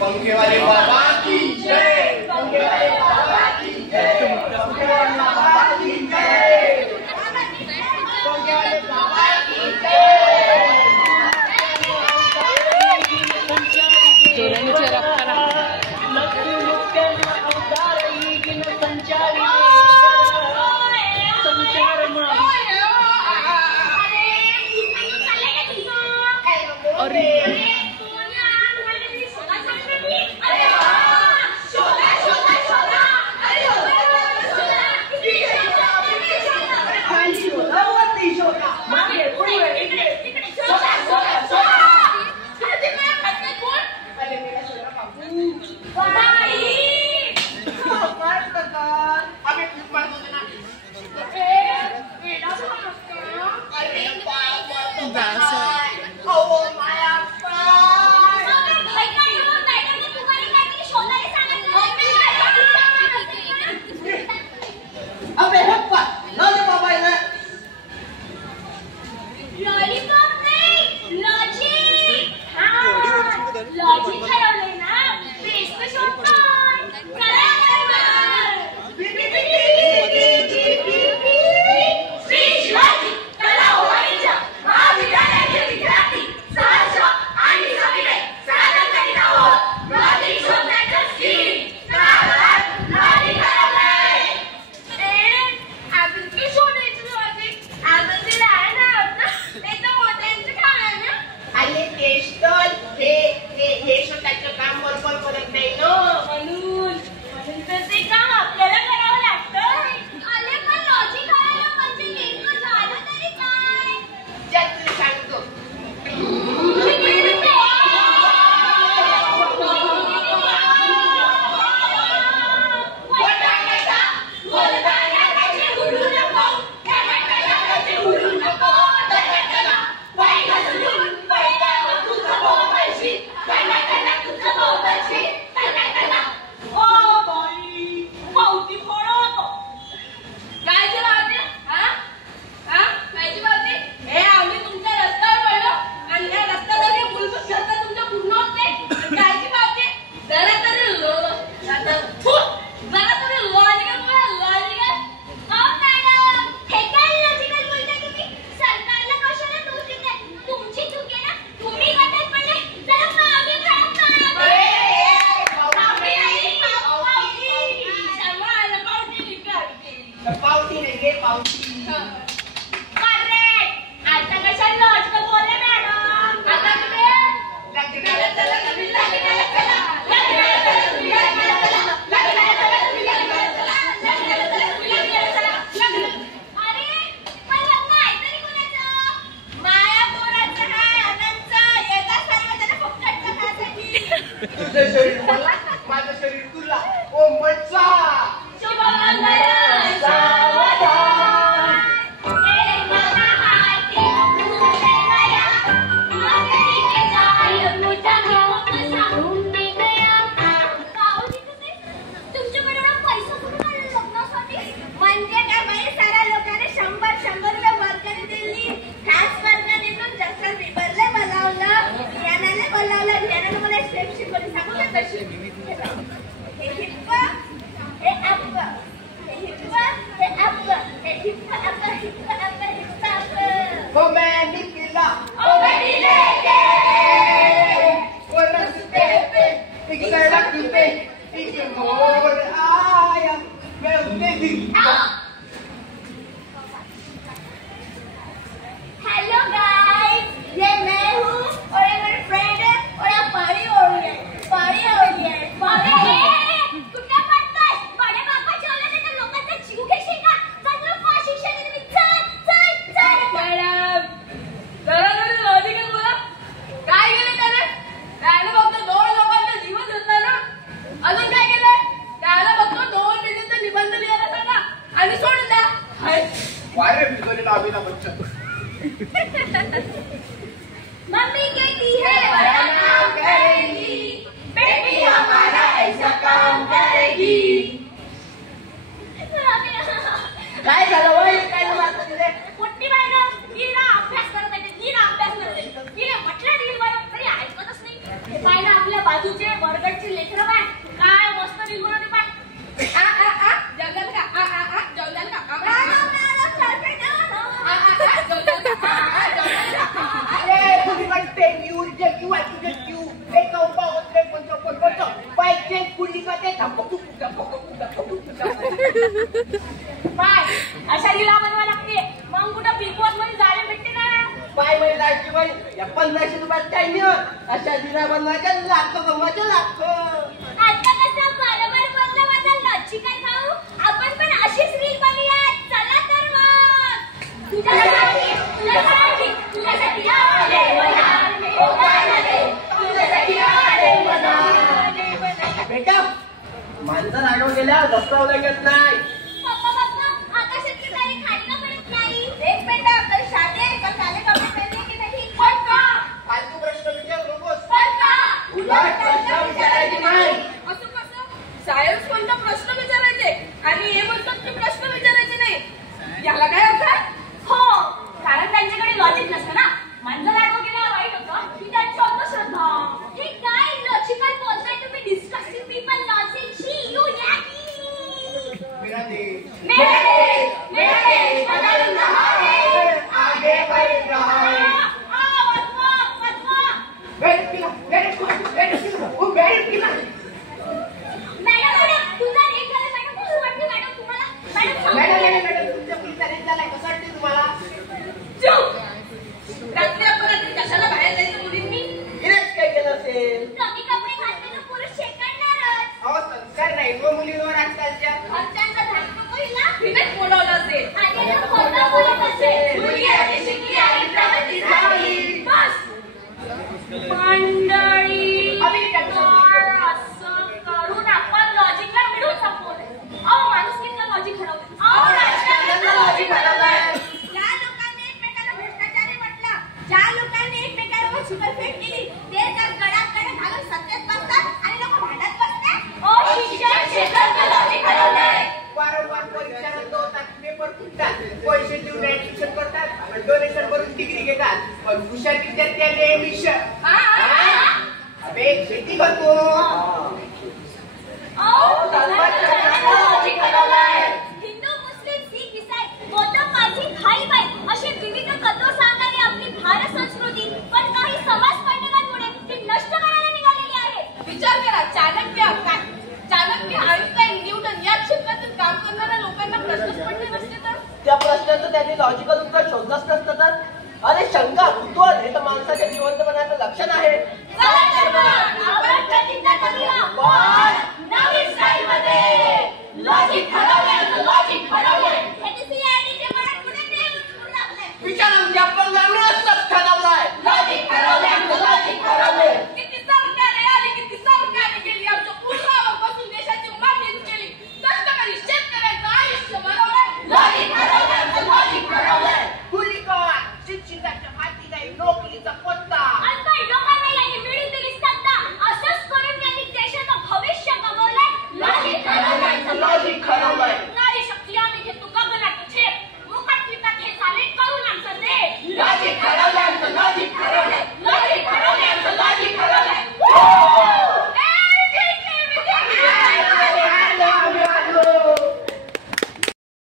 पंखेवाले बाबा की जय, पंखेवाले बाबा की जय, पंखेवाले बाबा की जय, पंखेवाले बाबा की जय। जोराने चेहरा करा अजून काय केलं? त्याला बघतो 2 मिनिटं निबंध लिहायला सांगा आणि तुझे वरगडची लेकरं बाय काय मस्त निघून होती बाय. जेवल्याल का? जेवल्याल का? बाय अशा लीला बनवा लागते मग कुठं बिगबॉस मध्ये जायला भेटते ना. पाय महिला लायची बाई या 1500 रुपयात काही नाही होत. अशा दिना बनवायच्या लाख कमवायच्या लाख. आता कसं बरोबर बोललं माझा लच्ची काय खाऊ आपण पण अशीच रील बनवूया. चला तर मग तुझ्यासाठी आले बनाने ओ बनाने तुझ्यासाठी आले बनाने. बेटा माणसं रागव गेल्या रस्ता लागत नाही. पप्पा आकाशातली तारी खाली का पडत नाही. एक बेटा तर शादी आहे का काले कपडे पहनले की नाही. पण का फालतू प्रश्न विचारू नकोस. पण का उलट प्रश्न विचारायचे नाही. असं कसं सायन्स कोणता प्रश्न विचारायचे आणि हे म्हणतात की प्रश्न विचारायचे नाही. याला काय अर्थ आहे? हो कारण त्यांच्याकडे लॉजिक नसतं ना. मांजर रागव गेला वाईट होतं ही त्यांची अंधश्रद्धा. हे काय लॉजिकल बोलताय तुम्ही. डिस्कसिंग पीपल लॉजिक शी यू याकी मेरा देश बदल रहा है आगे बढ़ रहा है. मॅडम तुमच्या पुढचा रेट झालाय कसं वाटते तुम्हाला. रात्री अपरात्री कशाला बाहेर जायचं मुलींनी. हिनेच काय केलं असेल. कमी कपडे घातले तर पुरुष शेकाळणारच. अहो संस्कार नाही व मुलींवर आजकालच्या. घरच्यांचा धाक नको हिला. हिनेच बोलवलं असेल. आणि खोटं बोलत असेल. मुलगी आधी शिकली आणि प्रगती झाली. बस मंडळी असं करून आपण लॉजिकला मिळून संपवलंय. अहो माणूस कितलं लॉजिक हरवलं. अहो राजकारणातलं लॉजिक हरवलंय. ज्या लोकांनी एकमेकांना भ्रष्टाचारी म्हटलं ज्या लोकांनी एकमेकांवर छुपरफेट केली ते जर गडाकडे घालून सत्तेत बसतात आणि लोक भांडत बसतात. अहो शिक्षण क्षेत्रातलं लॉजिक हरवलंय. वारंवार परीक्षा रद्द होतात पेपर फुटतात पैसे देऊन ऍडमिशन करतात डोनेशन करून डिग्री घेतात पण हुशार विद्यार्थ्यांनी ऍडमिशन अबे शेती करतो. हिंदू मुस्लिम सिख इसाई बौद्ध पारसी खाई बाई असे विविध तत्व सांगणारी आपली भारत संस्कृती पण काही समाज पंडितांमुळे ती नष्ट करायला निघालेली आहे. विचार करा चाणक्य आइन्स्टाईन न्यूटन या क्षेत्रातील काम करणाऱ्या लोकांना प्रश्नच पडले नसते तर. त्या प्रश्नाचं त्यांनी लॉजिकल उत्तर शोधलंच नसतं तर. अरे शंका कुतूहल हे तर माणसाच्या जिवंतपणाचं लक्षण आहे. चला तर मग आपण कधी